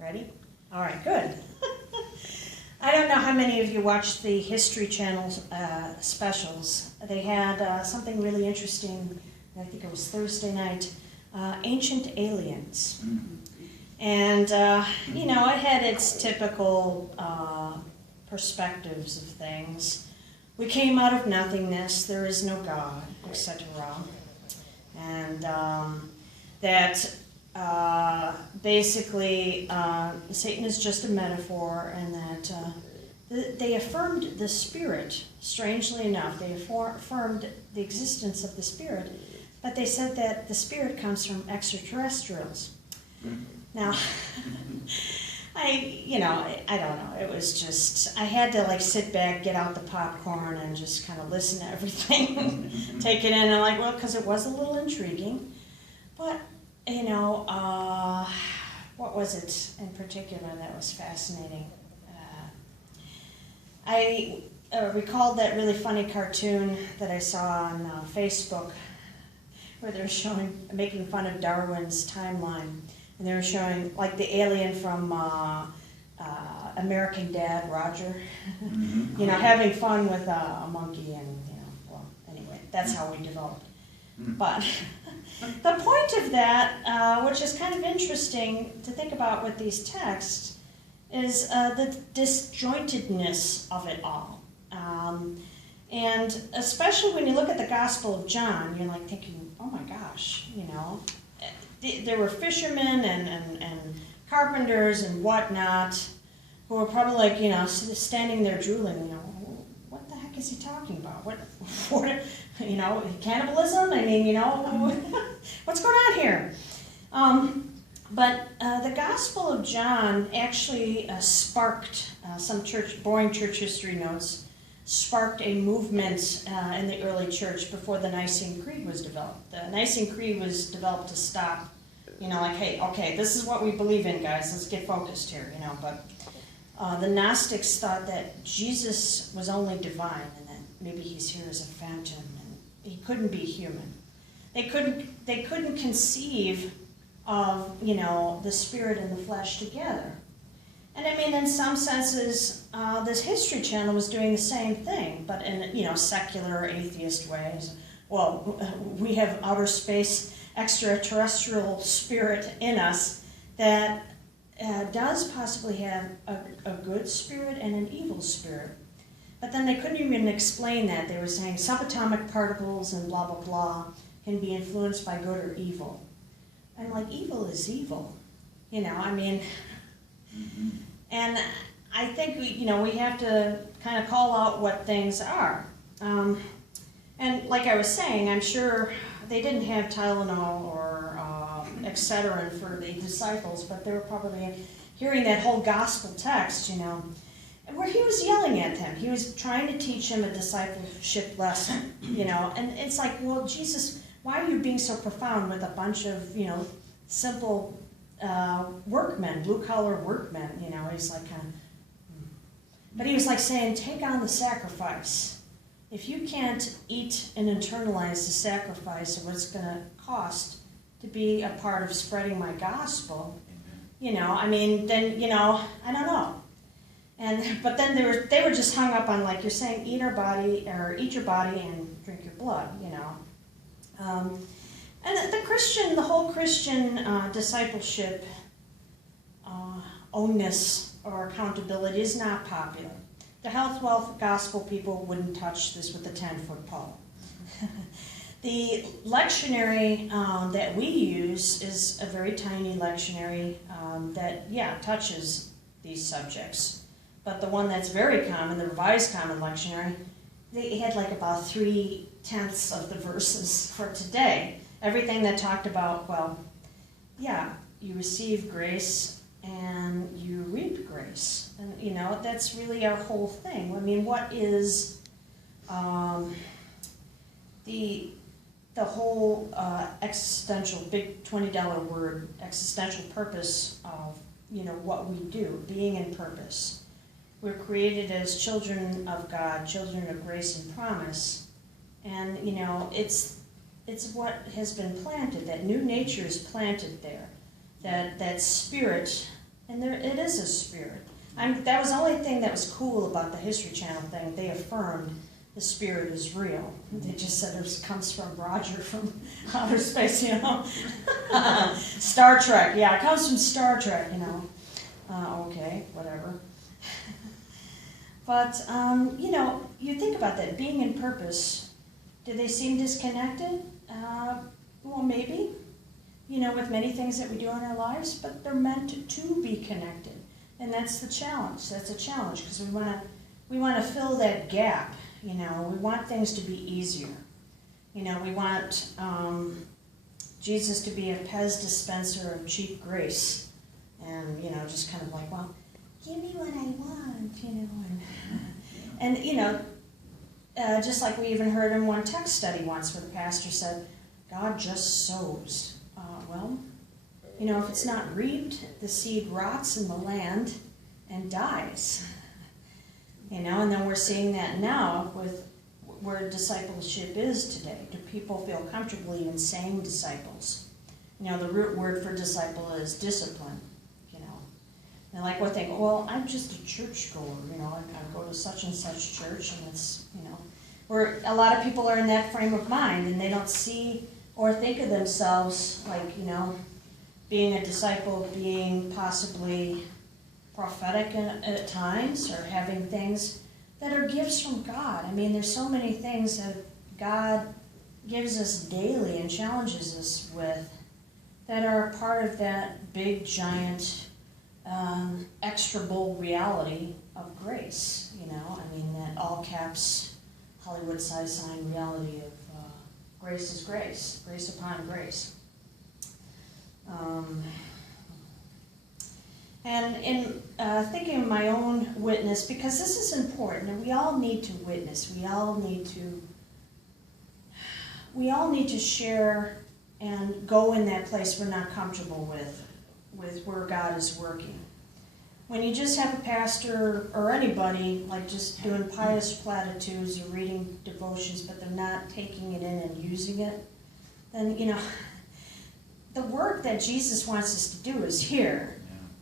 Ready? All right, good. I don't know how many of you watched the History Channel specials. They had something really interesting, I think it was Thursday night, Ancient Aliens. And, it had its typical perspectives of things. We came out of nothingness, there is no God, etc. And that basically Satan is just a metaphor, and that they affirmed the Spirit, strangely enough. They affirmed the existence of the Spirit, but they said that the Spirit comes from extraterrestrials. Now, I don't know. It was just, I had to sit back, get out the popcorn, and just kind of listen to everything, take it in, and because it was a little intriguing. But, what was it in particular that was fascinating? I recalled that really funny cartoon that I saw on Facebook, where they were making fun of Darwin's timeline. And they were showing, the alien from American Dad, Roger, having fun with a monkey, and, anyway, that's how we developed. But the point of that, which is kind of interesting to think about with these texts, is the disjointedness of it all. And especially when you look at the Gospel of John, you're thinking, oh my gosh, there were fishermen and carpenters and whatnot who were probably standing there drooling, what the heck is he talking about? What cannibalism? What's going on here? But the Gospel of John actually sparked some boring church history notes, sparked a movement in the early church before the Nicene Creed was developed. The Nicene Creed was developed to stop, hey, okay, this is what we believe in, guys, let's get focused here, But the Gnostics thought that Jesus was only divine, and that maybe he's here as a phantom, and he couldn't be human. They couldn't conceive of, the spirit and the flesh together. And in some senses, this History Channel was doing the same thing, but in, secular, atheist ways. Well, we have outer space, extraterrestrial spirit in us that does possibly have a good spirit and an evil spirit. But then they couldn't even explain that. They were saying subatomic particles and blah, blah, blah can be influenced by good or evil. And evil is evil, And I think we have to kind of call out what things are. And like I was saying, I'm sure they didn't have Tylenol or Excedrin for the disciples, but they were probably hearing that whole gospel text, where he was yelling at them. He was trying to teach them a discipleship lesson, And it's well, Jesus, why are you being so profound with a bunch of, simple workmen, blue-collar workmen, he's kind of, but he was saying, take on the sacrifice. If you can't eat and internalize the sacrifice of what it's going to cost to be a part of spreading my gospel, then, I don't know. But then they were just hung up on, you're saying, eat your body and drink your blood, And the whole Christian discipleship ownness or accountability is not popular. The health, wealth, gospel people wouldn't touch this with a 10-foot pole. The lectionary that we use is a very tiny lectionary that, touches these subjects. But the one that's very common, the Revised Common Lectionary, they had about 3/10 of the verses for today. Everything that talked about, you receive grace and you reap grace. And, that's really our whole thing. What is the whole existential, big $20 word, existential purpose of, what we do, being in purpose. We're created as children of God, children of grace and promise. And, it's what has been planted. That new nature is planted there. That spirit And it is a spirit. That was the only thing that was cool about the History Channel thing. They affirmed the spirit is real. They just said it comes from Roger from outer space, Star Trek, yeah, it comes from Star Trek, Okay, whatever. But, you think about that, being in purpose, do they seem disconnected? Well, maybe, with many things that we do in our lives, but they're meant to be connected. And that's the challenge. That's a challenge, because we want to fill that gap, we want things to be easier. We want Jesus to be a Pez dispenser of cheap grace. And, just kind of like, well, give me what I want, And just like we even heard in one text study once where the pastor said, God just sows. If it's not reaped, the seed rots in the land and dies. And then we're seeing that now with where discipleship is today. Do people feel comfortable even saying disciples? The root word for disciple is discipline. And like what they, well, I'm just a churchgoer, I go to such and such church, and it's, where a lot of people are in that frame of mind, and they don't see or think of themselves like, being a disciple, being possibly prophetic at times, or having things that are gifts from God. There's so many things that God gives us daily and challenges us with that are part of that big, giant, extra bold reality of grace, that all caps, Hollywood size sign reality of grace is grace, grace upon grace. And in thinking of my own witness, because this is important, and we all need to witness, we all need to share and go in that place we're not comfortable with where God is working. When you just have a pastor or anybody like just doing pious platitudes or reading devotions, but they're not taking it in and using it, then, the work that Jesus wants us to do is here.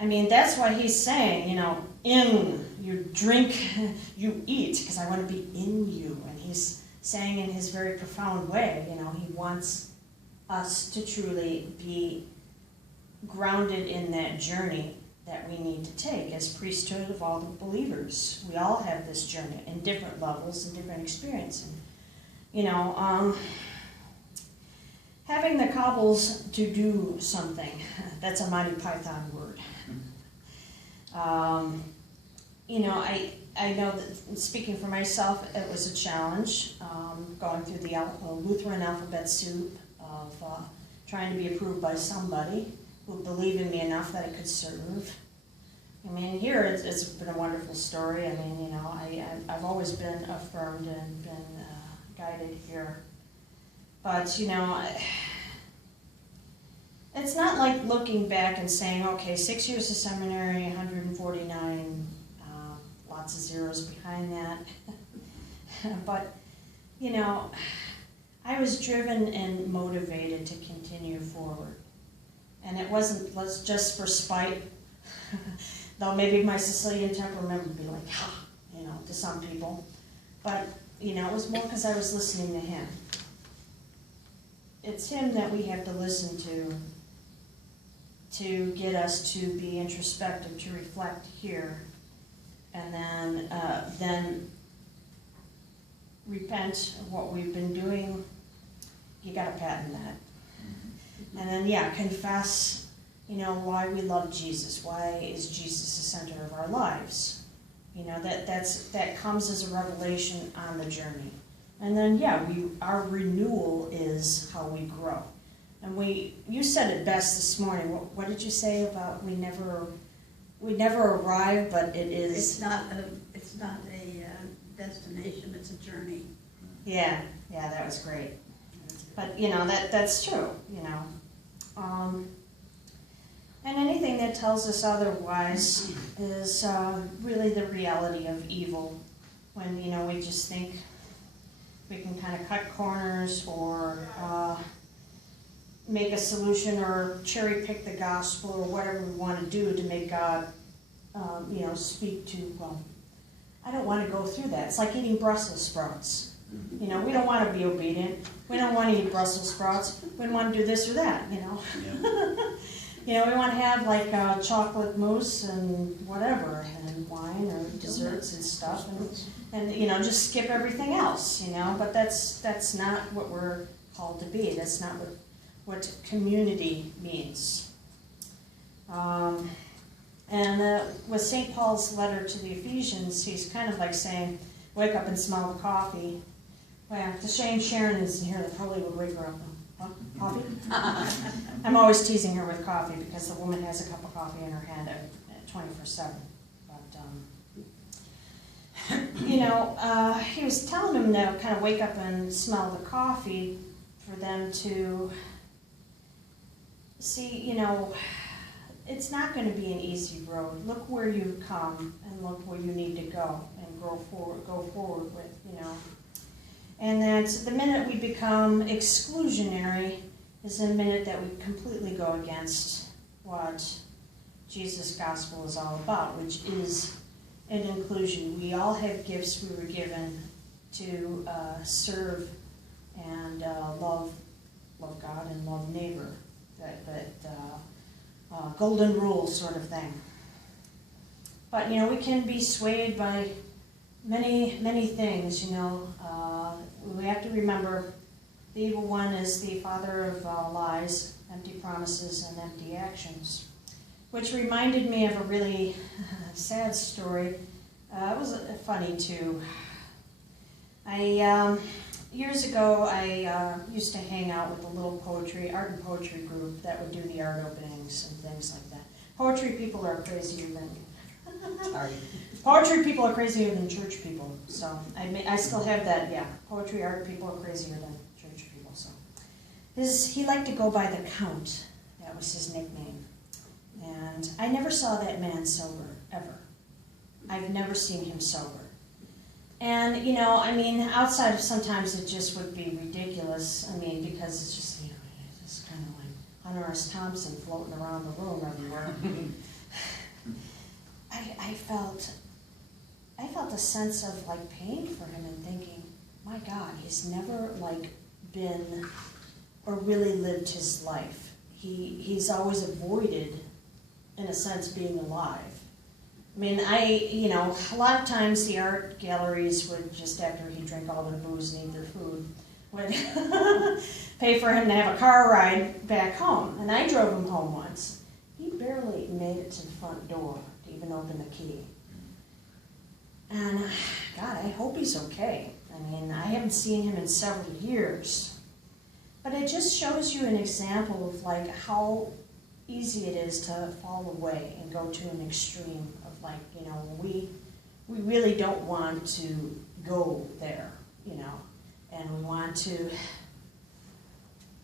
That's why he's saying, in you drink, you eat, because I want to be in you. And he's saying in his very profound way, he wants us to truly be grounded in that journey that we need to take as priesthood of all the believers. We all have this journey in different levels and different experiences. Having the cobbles to do something, that's a Monty Python word. I know that speaking for myself, it was a challenge, going through the Lutheran alphabet soup of trying to be approved by somebody who believed in me enough that I could serve. Here it's been a wonderful story. I've always been affirmed and been guided here. But, it's not like looking back and saying, okay, 6 years of seminary, 149, lots of zeros behind that. But, I was driven and motivated to continue forward. And it wasn't just for spite, though maybe my Sicilian temperament would be like, ha, to some people. But, it was more because I was listening to him. It's him that we have to listen to get us to be introspective, to reflect here, and then repent of what we've been doing. You got to patent that. And then, confess, why we love Jesus. Why is Jesus the center of our lives? That comes as a revelation on the journey. And then, our renewal is how we grow. And you said it best this morning. What did you say about we never arrive, but it is. It's not a destination. It's a journey. Yeah, that was great. But that's true. And anything that tells us otherwise is really the reality of evil. When we just think we can kind of cut corners or make a solution or cherry pick the gospel or whatever we want to do to make God, speak to, well, I don't want to go through that. It's like eating Brussels sprouts. We don't want to be obedient. We don't want to eat Brussels sprouts. We don't want to do this or that, Yeah. We want to have like chocolate mousse and whatever, and wine or desserts and stuff, and just skip everything else, But that's not what we're called to be. That's not what community means. With St. Paul's letter to the Ephesians, he's kind of like saying, wake up and smell the coffee. Well, it's a shame Sharon isn't here. That probably would wake her up. Huh? Coffee? I'm always teasing her with coffee because the woman has a cup of coffee in her hand at 24/7. But, he was telling them to kind of wake up and smell the coffee for them to see, it's not going to be an easy road. Look where you've come and look where you need to go and go forward with, And that the minute we become exclusionary is the minute that we completely go against what Jesus' gospel is all about, which is an inclusion. We all have gifts we were given to serve and love God and love neighbor. That golden rule sort of thing. But we can be swayed by many things. We have to remember the evil one is the father of lies, empty promises, and empty actions. Which reminded me of a really sad story. It was funny too. Years ago, I used to hang out with a little art and poetry group that would do the art openings and things like that. Poetry people are crazier than poetry people are crazier than church people. So I still have that. Yeah, poetry art people are crazier than church people. So he liked to go by the Count. That was his nickname. And I never saw that man sober ever. I've never seen him sober. And, outside of sometimes it just would be ridiculous, because it's just, it's kind of like Hunter S. Thompson floating around the room everywhere. I felt a sense of, pain for him and thinking, my God, he's never, been or really lived his life. He's always avoided, in a sense, being alive. A lot of times the art galleries would, just after he'd drink all their booze and eat their food, would pay for him to have a car ride back home. And I drove him home once. He barely made it to the front door to even open the key. And, God, I hope he's okay. I haven't seen him in several years. But it just shows you an example of, how easy it is to fall away and go to an extreme of we really don't want to go there, and we want to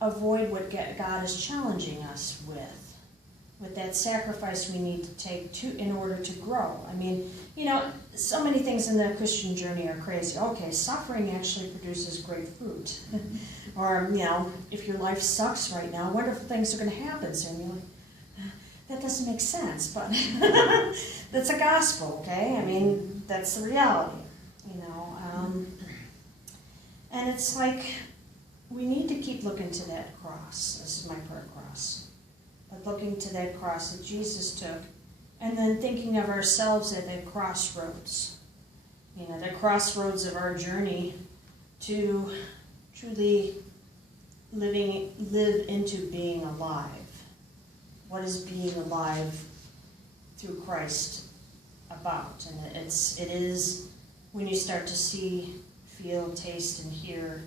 avoid what God is challenging us with that sacrifice we need to take in order to grow. So many things in the Christian journey are crazy. Okay, suffering actually produces great fruit. Or, if your life sucks right now, wonderful things are going to happen soon. You're like, that doesn't make sense, but that's a gospel, okay? That's the reality, And it's we need to keep looking to that cross. This is my prayer cross. But looking to that cross that Jesus took, and then thinking of ourselves at that crossroads. The crossroads of our journey to truly live into being alive. What is being alive through Christ about? And it is when you start to see, feel, taste, and hear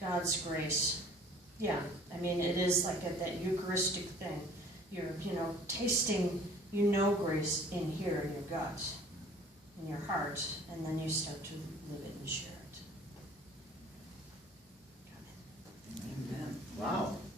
God's grace. Yeah, it is that Eucharistic thing. You're, tasting, grace in here in your gut, in your heart, and then you start to live it and share it. Amen. Wow.